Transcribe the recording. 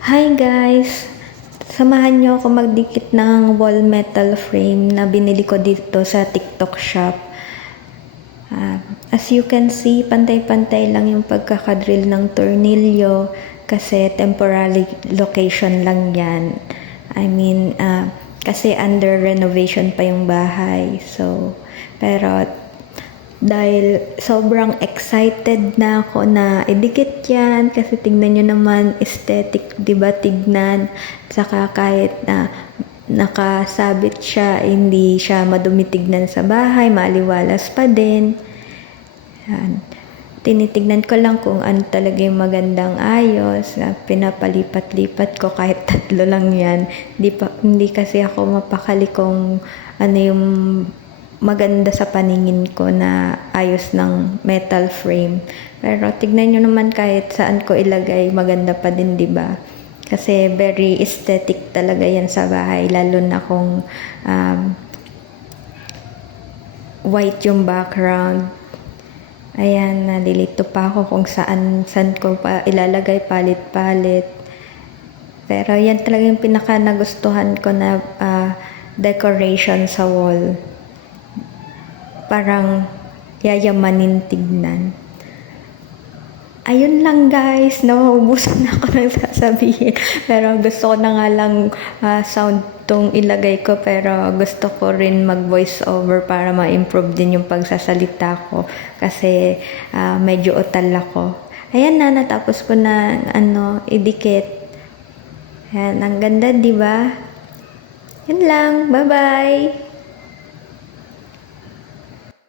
Hi guys! Samahan niyo ako magdikit ng wall metal frame na binili ko dito sa TikTok shop. As you can see, pantay-pantay lang yung pagkakadrill ng tornilyo kasi temporary location lang yan. Kasi under renovation pa yung bahay. Pero dahil sobrang excited na ako na idikit yan kasi tignan nyo naman aesthetic, diba, tignan. Saka kahit na nakasabit siya, hindi siya madumi tignan sa bahay, maliwalas pa din. Yan. Tinitignan ko lang kung ano talaga yung magandang ayos, na pinapalipat-lipat ko kahit 3 lang yan. Hindi kasi ako mapakali kung ano yung maganda sa paningin ko na ayos ng metal frame. Pero tignan nyo naman kahit saan ko ilagay, maganda pa din, diba? Kasi very aesthetic talaga yan sa bahay, lalo na kung white yung background. Ayan, nalilito pa ako kung saan ko pa ilalagay, palit-palit. Pero yan talaga yung pinaka nagustuhan ko na decoration sa wall. Parang yayamanin tignan. Ayun lang guys, nauubusan na ako ng sasabihin. Pero gusto ko na nga lang sound tong ilagay ko, pero gusto ko rin mag voice over para ma-improve din yung pagsasalita ko. Kasi medyo utal ako. Ayan na, natapos ko na idikit. Ayan, ang ganda, diba? Yan lang, bye-bye!